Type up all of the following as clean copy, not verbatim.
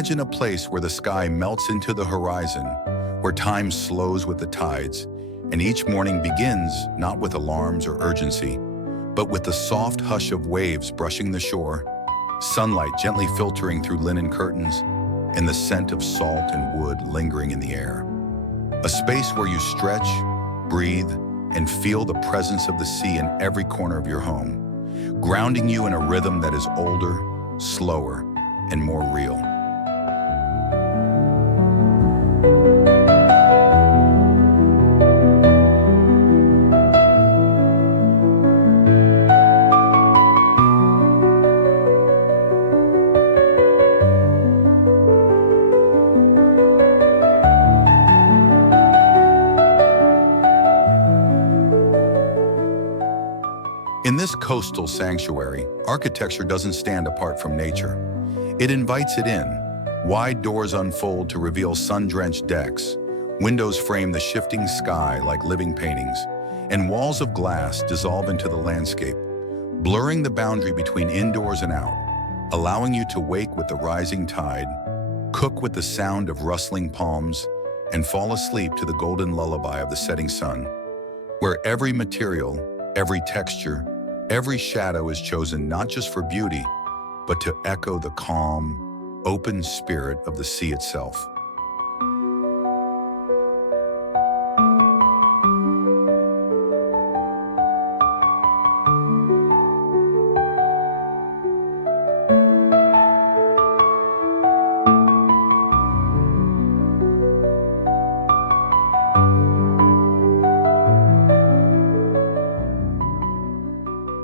Imagine a place where the sky melts into the horizon, where time slows with the tides, and each morning begins not with alarms or urgency, but with the soft hush of waves brushing the shore, sunlight gently filtering through linen curtains, and the scent of salt and wood lingering in the air. A space where you stretch, breathe, and feel the presence of the sea in every corner of your home, grounding you in a rhythm that is older, slower, and more real. In this coastal sanctuary, architecture doesn't stand apart from nature. It invites it in. Wide doors unfold to reveal sun-drenched decks, windows frame the shifting sky like living paintings, and walls of glass dissolve into the landscape, blurring the boundary between indoors and out, allowing you to wake with the rising tide, cook with the sound of rustling palms, and fall asleep to the golden lullaby of the setting sun, where every material, every texture, every shadow is chosen not just for beauty, but to echo the calm, open spirit of the sea itself.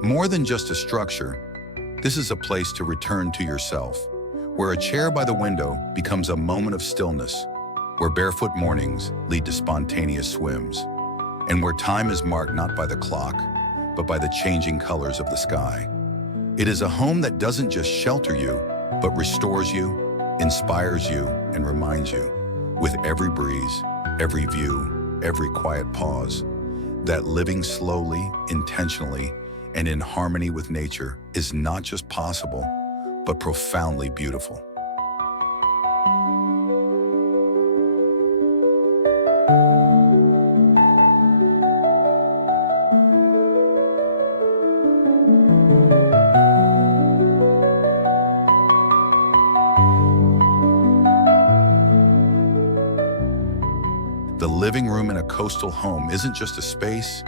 More than just a structure, this is a place to return to yourself, where a chair by the window becomes a moment of stillness, where barefoot mornings lead to spontaneous swims, and where time is marked not by the clock, but by the changing colors of the sky. It is a home that doesn't just shelter you, but restores you, inspires you, and reminds you, with every breeze, every view, every quiet pause, that living slowly, intentionally, and in harmony with nature is not just possible, but profoundly beautiful. The living room in a coastal home isn't just a space,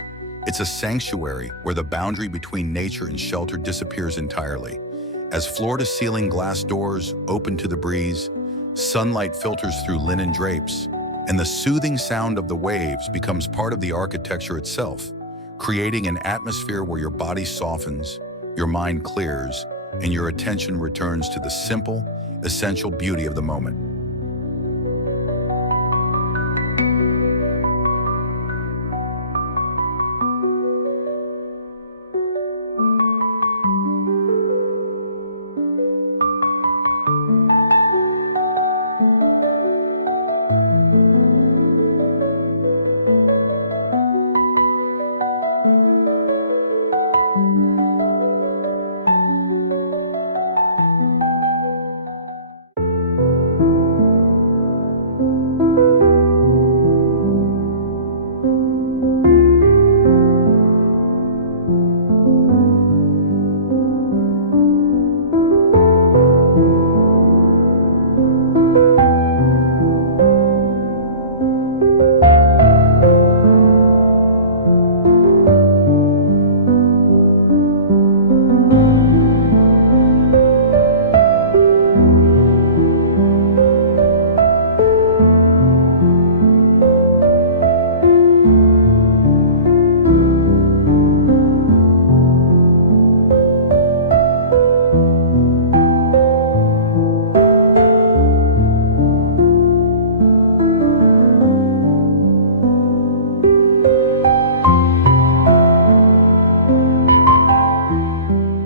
it's a sanctuary where the boundary between nature and shelter disappears entirely. As floor-to-ceiling glass doors open to the breeze, sunlight filters through linen drapes, and the soothing sound of the waves becomes part of the architecture itself, creating an atmosphere where your body softens, your mind clears, and your attention returns to the simple, essential beauty of the moment.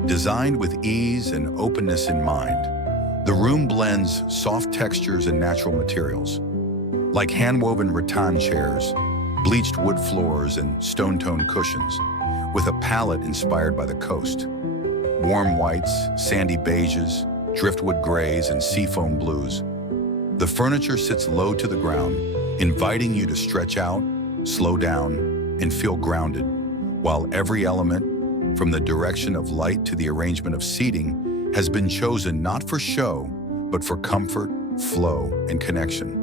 Designed with ease and openness in mind, the room blends soft textures and natural materials, like hand-woven rattan chairs, bleached wood floors, and stone-toned cushions, with a palette inspired by the coast. Warm whites, sandy beiges, driftwood grays, and seafoam blues The furniture sits low to the ground, inviting you to stretch out, slow down, and feel grounded, while every element, from the direction of light to the arrangement of seating, has been chosen not for show, but for comfort, flow, and connection.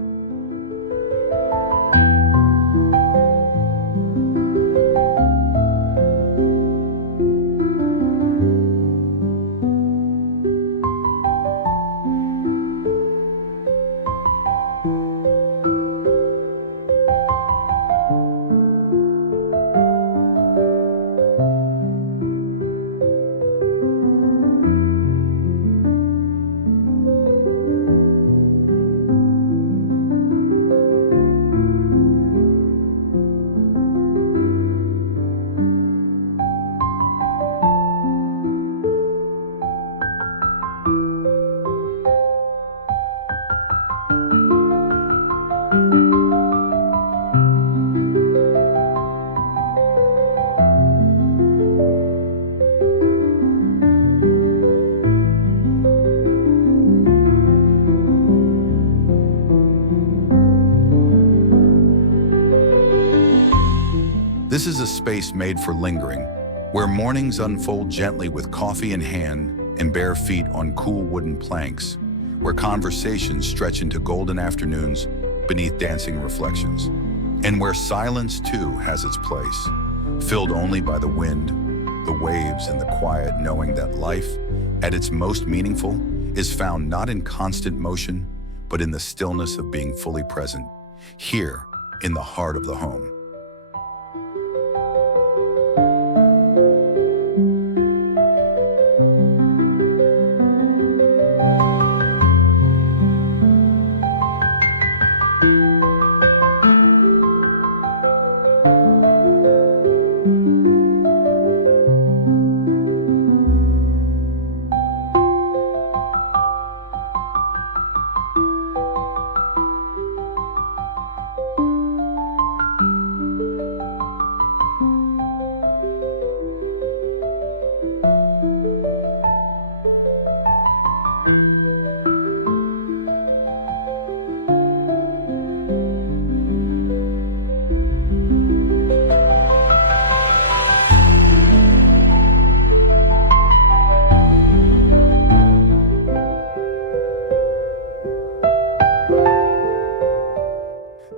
This is a space made for lingering, where mornings unfold gently with coffee in hand and bare feet on cool wooden planks, where conversations stretch into golden afternoons beneath dancing reflections, and where silence too has its place, filled only by the wind, the waves, and the quiet knowing that life, at its most meaningful, is found not in constant motion, but in the stillness of being fully present, here in the heart of the home.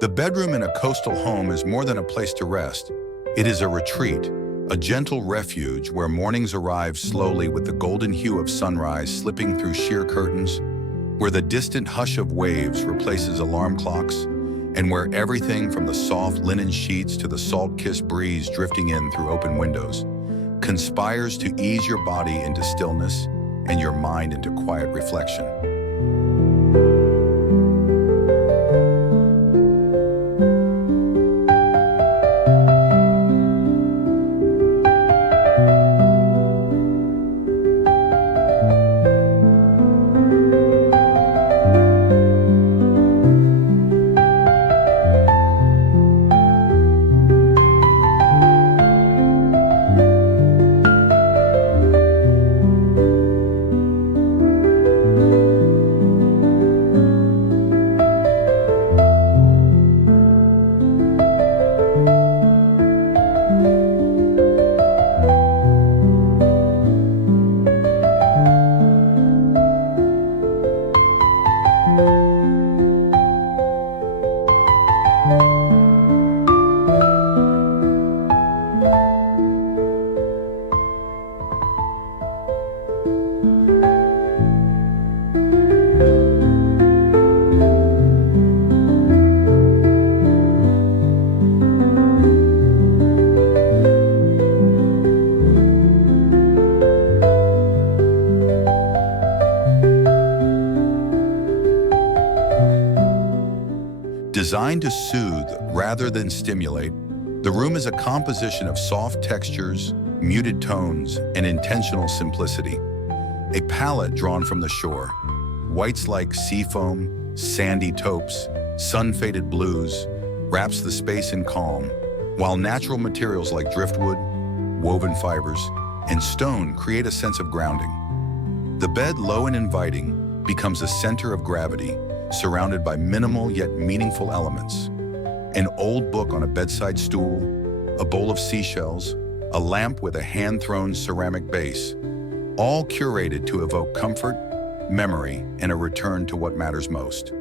The bedroom in a coastal home is more than a place to rest. It is a retreat, a gentle refuge where mornings arrive slowly with the golden hue of sunrise slipping through sheer curtains, where the distant hush of waves replaces alarm clocks, and where everything from the soft linen sheets to the salt-kissed breeze drifting in through open windows conspires to ease your body into stillness and your mind into quiet reflection. Designed to soothe rather than stimulate, the room is a composition of soft textures, muted tones, and intentional simplicity. A palette drawn from the shore, whites like seafoam, sandy taupes, sun-faded blues, wraps the space in calm, while natural materials like driftwood, woven fibers, and stone create a sense of grounding. The bed, low and inviting, becomes a center of gravity, surrounded by minimal yet meaningful elements. An old book on a bedside stool, a bowl of seashells, a lamp with a hand-thrown ceramic base, all curated to evoke comfort, memory, and a return to what matters most.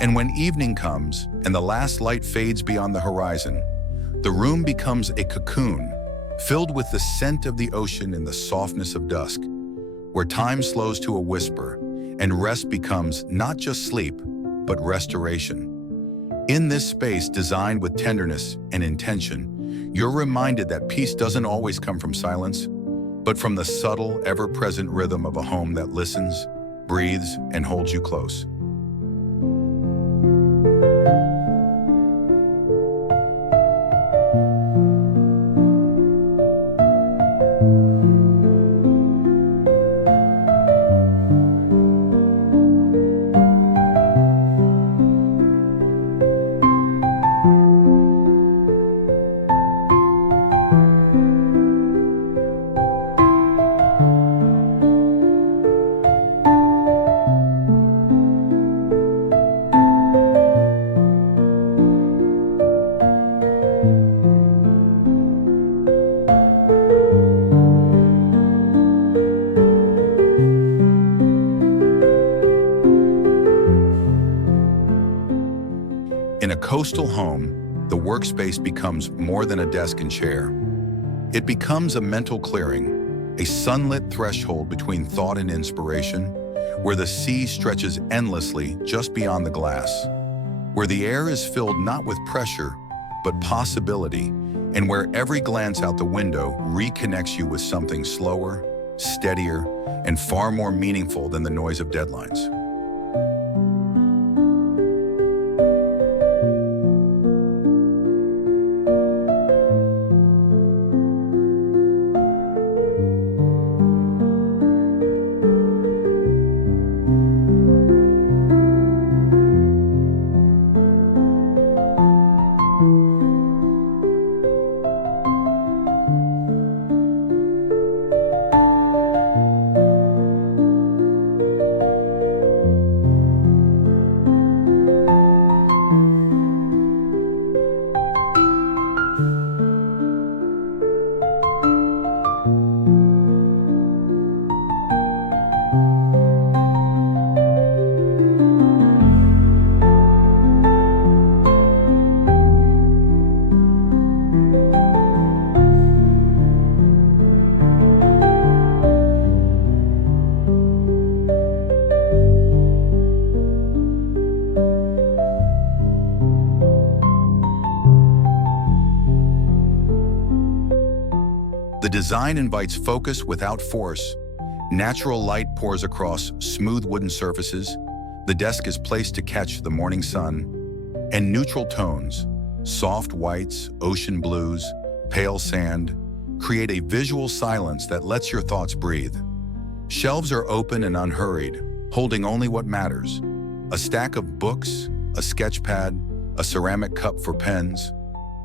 And when evening comes and the last light fades beyond the horizon, the room becomes a cocoon filled with the scent of the ocean and the softness of dusk, where time slows to a whisper and rest becomes not just sleep, but restoration. In this space designed with tenderness and intention, you're reminded that peace doesn't always come from silence, but from the subtle, ever-present rhythm of a home that listens, breathes, and holds you close. In a coastal home, the workspace becomes more than a desk and chair. It becomes a mental clearing, a sunlit threshold between thought and inspiration, where the sea stretches endlessly just beyond the glass, where the air is filled not with pressure, but possibility, and where every glance out the window reconnects you with something slower, steadier, and far more meaningful than the noise of deadlines. The design invites focus without force. Natural light pours across smooth wooden surfaces. The desk is placed to catch the morning sun. And neutral tones, soft whites, ocean blues, pale sand, create a visual silence that lets your thoughts breathe. Shelves are open and unhurried, holding only what matters. A stack of books, a sketch pad, a ceramic cup for pens,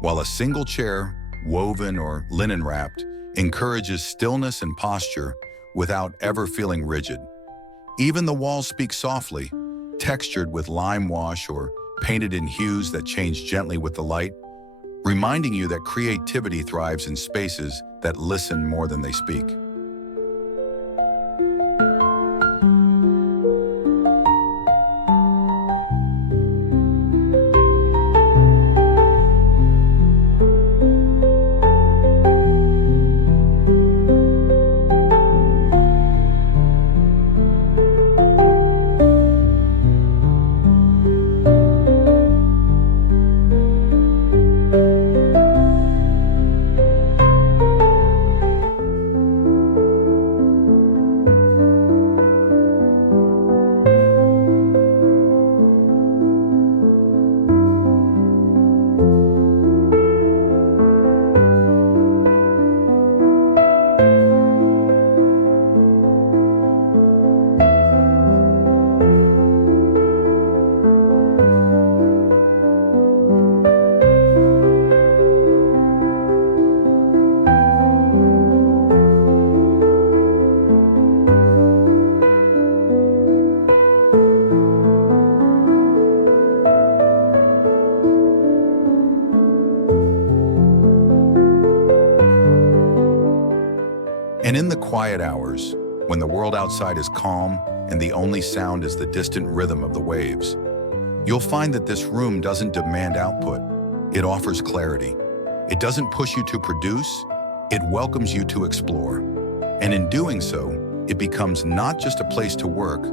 while a single chair, woven or linen-wrapped, encourages stillness and posture without ever feeling rigid. Even the walls speak softly, textured with lime wash or painted in hues that change gently with the light, reminding you that creativity thrives in spaces that listen more than they speak. And in the quiet hours, when the world outside is calm and the only sound is the distant rhythm of the waves, you'll find that this room doesn't demand output, it offers clarity. It doesn't push you to produce, it welcomes you to explore. And in doing so, it becomes not just a place to work,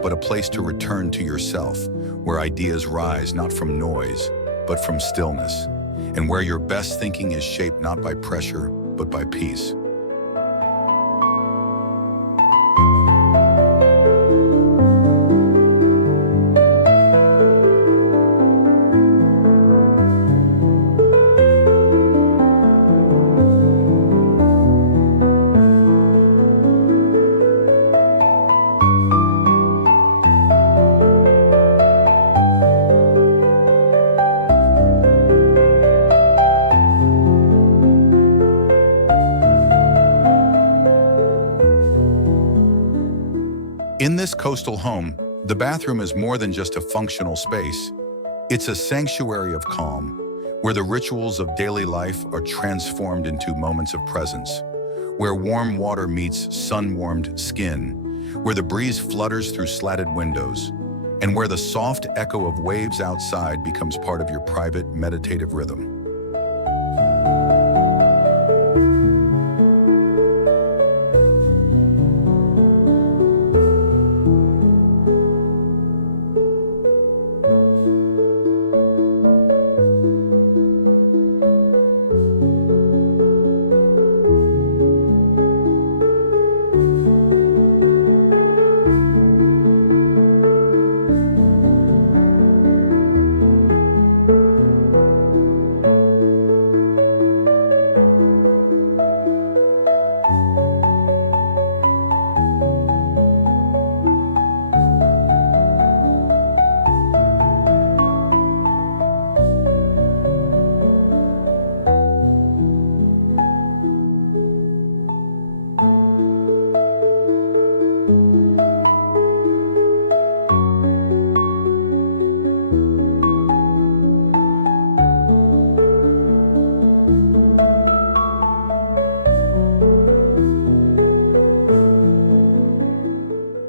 but a place to return to yourself, where ideas rise not from noise, but from stillness, and where your best thinking is shaped not by pressure, but by peace. In this coastal home, the bathroom is more than just a functional space. It's a sanctuary of calm, where the rituals of daily life are transformed into moments of presence, where warm water meets sun-warmed skin, where the breeze flutters through slatted windows, and where the soft echo of waves outside becomes part of your private meditative rhythm.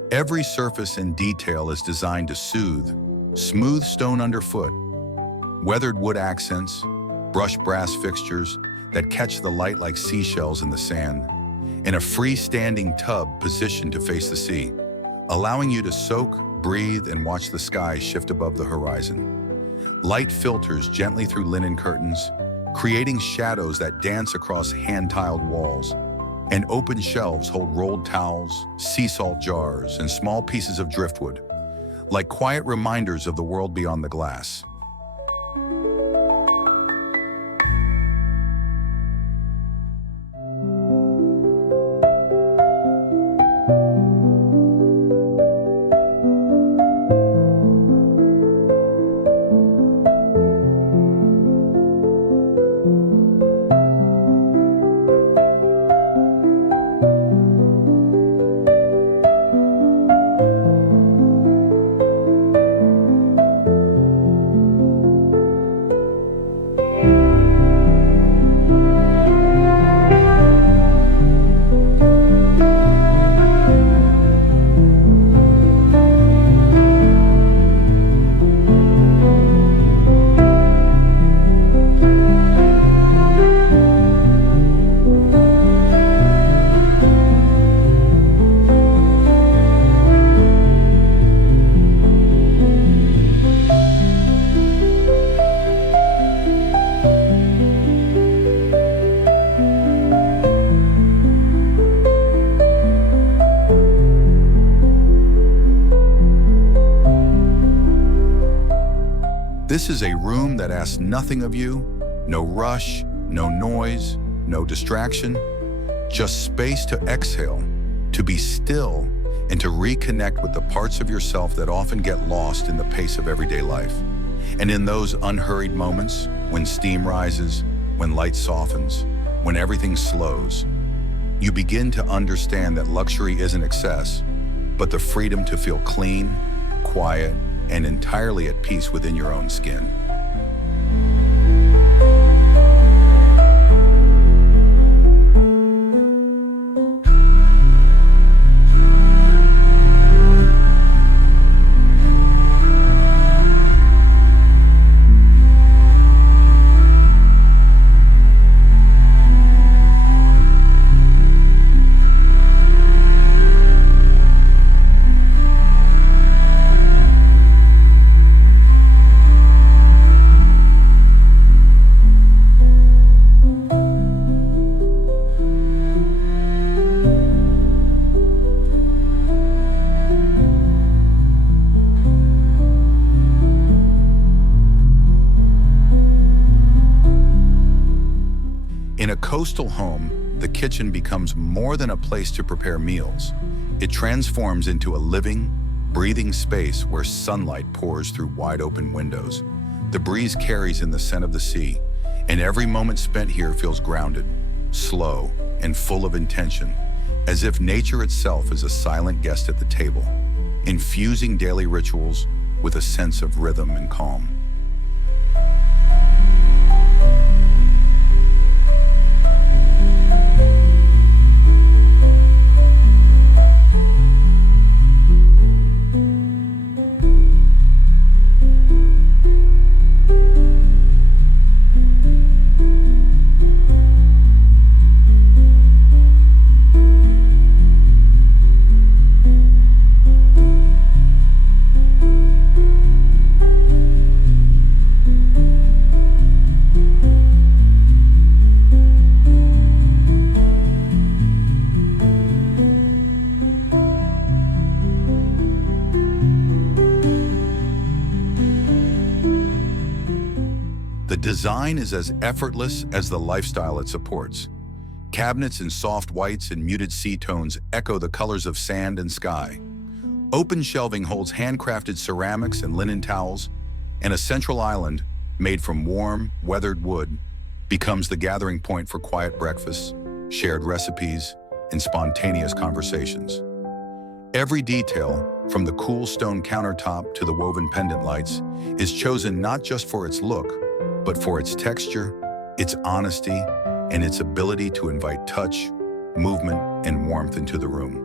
Every surface and detail is designed to soothe: smooth stone underfoot, weathered wood accents, brushed brass fixtures that catch the light like seashells in the sand, and a freestanding tub positioned to face the sea, allowing you to soak, breathe, and watch the sky shift above the horizon. Light filters gently through linen curtains, creating shadows that dance across hand-tiled walls, and open shelves hold rolled towels, sea salt jars, and small pieces of driftwood, like quiet reminders of the world beyond the glass. This is a room that asks nothing of you, no rush, no noise, no distraction, just space to exhale, to be still, and to reconnect with the parts of yourself that often get lost in the pace of everyday life. And in those unhurried moments, when steam rises, when light softens, when everything slows, you begin to understand that luxury isn't excess, but the freedom to feel clean, quiet, and entirely at peace within your own skin. In a coastal home, the kitchen becomes more than a place to prepare meals. It transforms into a living, breathing space where sunlight pours through wide-open windows. The breeze carries in the scent of the sea, and every moment spent here feels grounded, slow, and full of intention, as if nature itself is a silent guest at the table, infusing daily rituals with a sense of rhythm and calm. The design is as effortless as the lifestyle it supports. Cabinets in soft whites and muted sea tones echo the colors of sand and sky. Open shelving holds handcrafted ceramics and linen towels, and a central island, made from warm, weathered wood, becomes the gathering point for quiet breakfasts, shared recipes, and spontaneous conversations. Every detail, from the cool stone countertop to the woven pendant lights, is chosen not just for its look, but for its texture, its honesty, and its ability to invite touch, movement, and warmth into the room.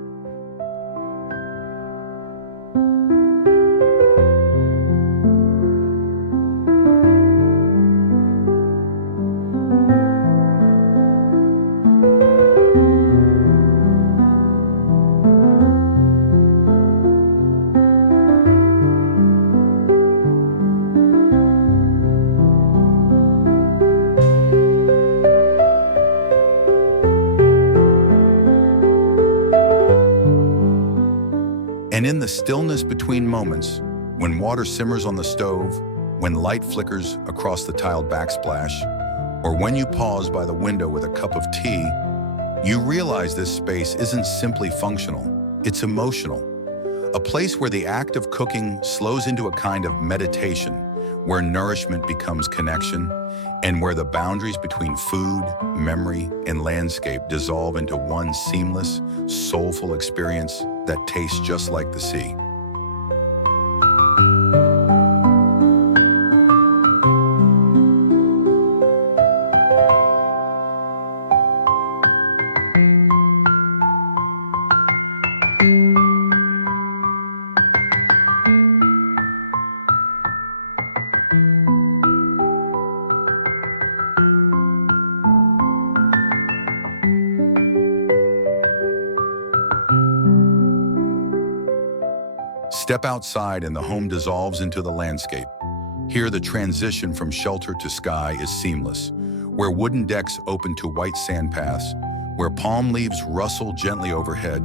And in the stillness between moments, when water simmers on the stove, when light flickers across the tiled backsplash, or when you pause by the window with a cup of tea, you realize this space isn't simply functional, it's emotional. A place where the act of cooking slows into a kind of meditation, where nourishment becomes connection, and where the boundaries between food, memory, and landscape dissolve into one seamless, soulful experience that tastes just like the sea. Step outside and the home dissolves into the landscape. Here, the transition from shelter to sky is seamless, where wooden decks open to white sand paths, where palm leaves rustle gently overhead,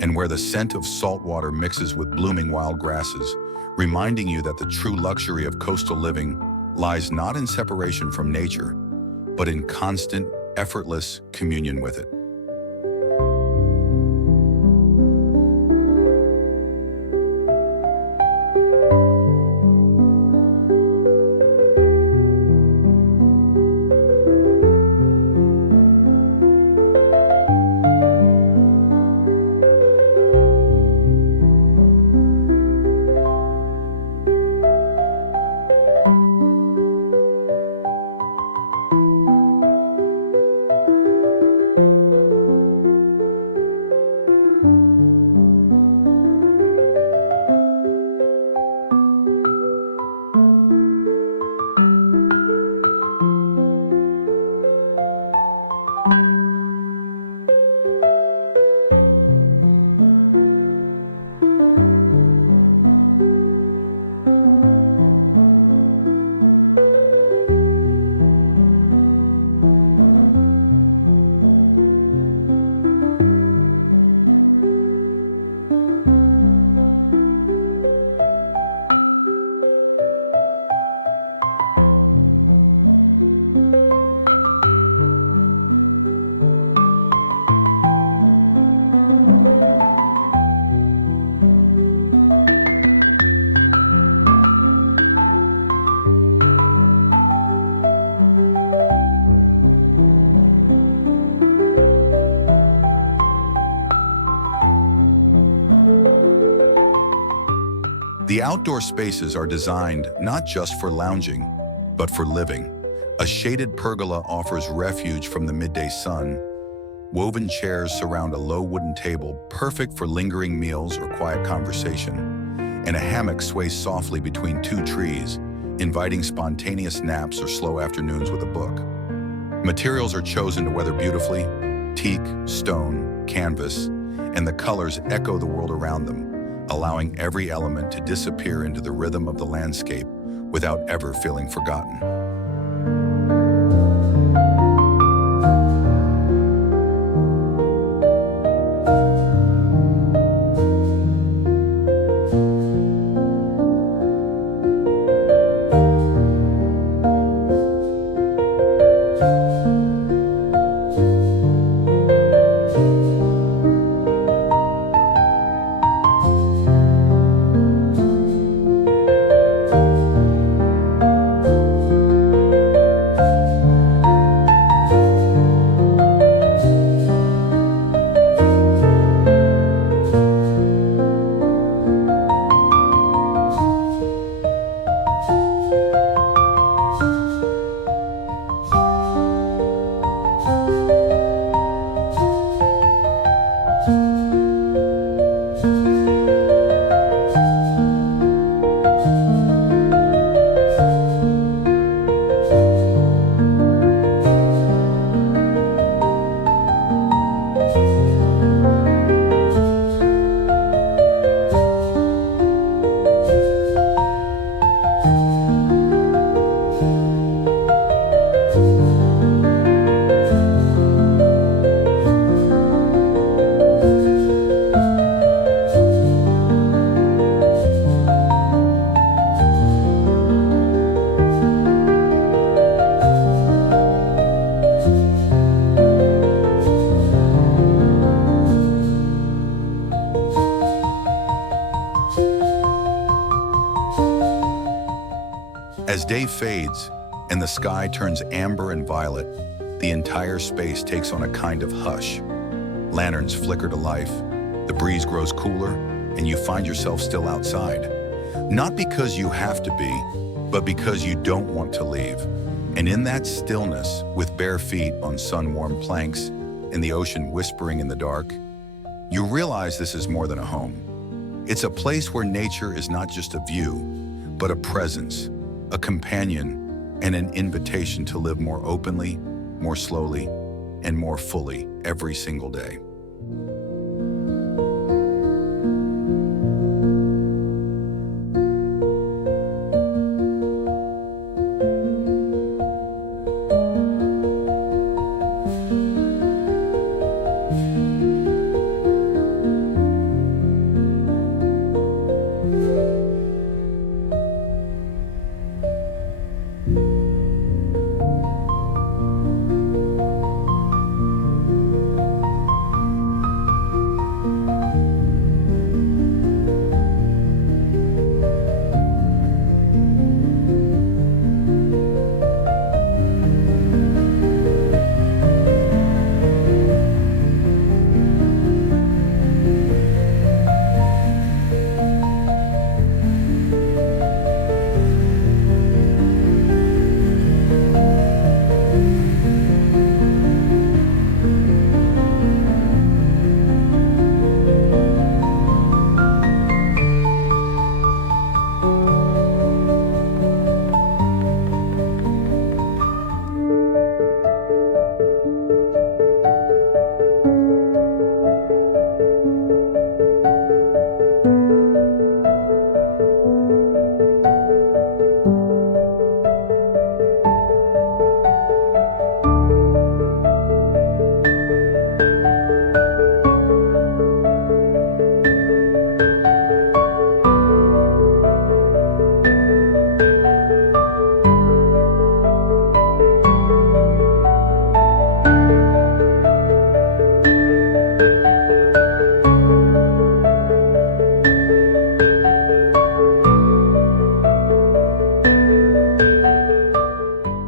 and where the scent of salt water mixes with blooming wild grasses, reminding you that the true luxury of coastal living lies not in separation from nature, but in constant, effortless communion with it. The outdoor spaces are designed not just for lounging, but for living. A shaded pergola offers refuge from the midday sun. Woven chairs surround a low wooden table, perfect for lingering meals or quiet conversation. And a hammock sways softly between two trees, inviting spontaneous naps or slow afternoons with a book. Materials are chosen to weather beautifully: teak, stone, canvas, and the colors echo the world around them, allowing every element to disappear into the rhythm of the landscape without ever feeling forgotten. As day fades and the sky turns amber and violet, the entire space takes on a kind of hush. Lanterns flicker to life, the breeze grows cooler, and you find yourself still outside. Not because you have to be, but because you don't want to leave. And in that stillness, with bare feet on sun-warmed planks and the ocean whispering in the dark, you realize this is more than a home. It's a place where nature is not just a view, but a presence, a companion, and an invitation to live more openly, more slowly, and more fully every single day.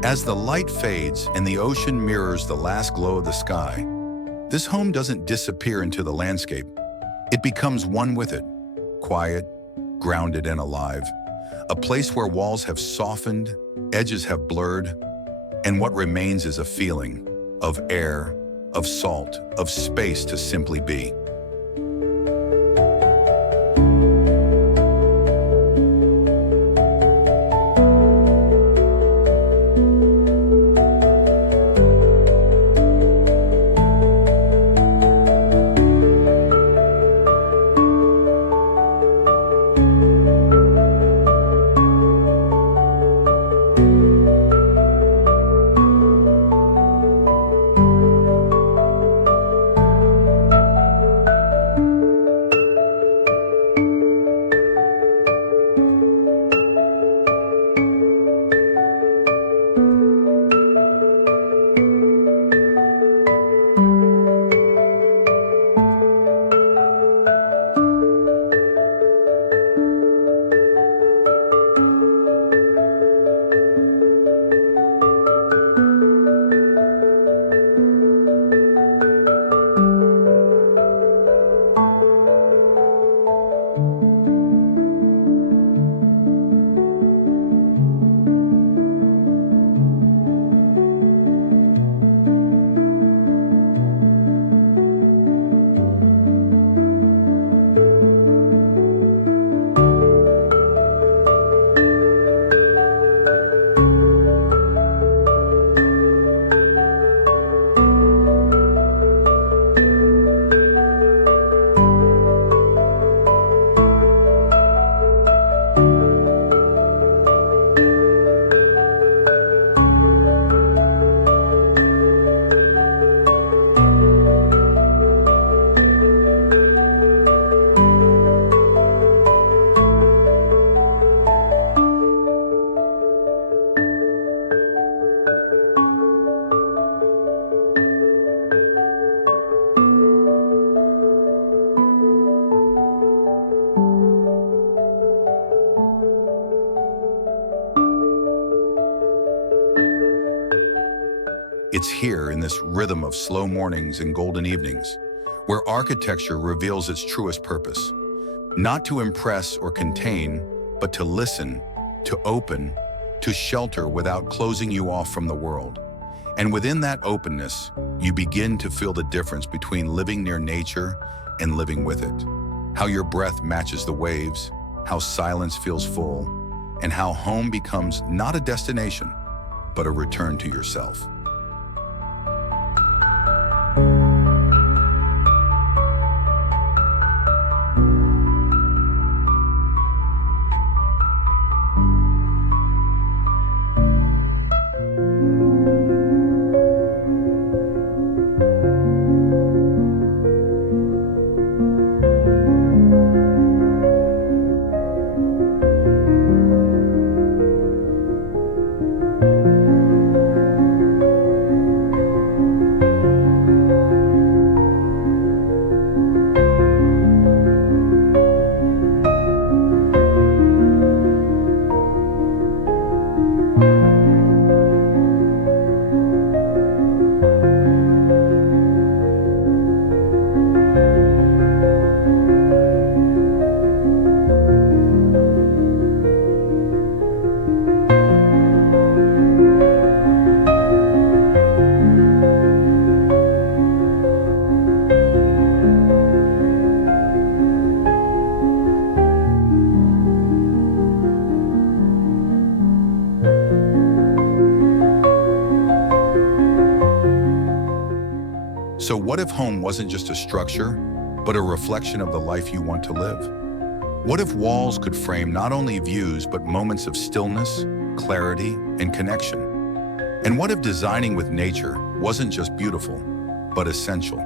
As the light fades and the ocean mirrors the last glow of the sky, this home doesn't disappear into the landscape. It becomes one with it, quiet, grounded and alive. A place where walls have softened, edges have blurred, and what remains is a feeling of air, of salt, of space to simply be. It's here in this rhythm of slow mornings and golden evenings, where architecture reveals its truest purpose. Not to impress or contain, but to listen, to open, to shelter without closing you off from the world. And within that openness, you begin to feel the difference between living near nature and living with it. How your breath matches the waves, how silence feels full, and how home becomes not a destination, but a return to yourself. So what if home wasn't just a structure, but a reflection of the life you want to live? What if walls could frame not only views, but moments of stillness, clarity, and connection? And what if designing with nature wasn't just beautiful, but essential?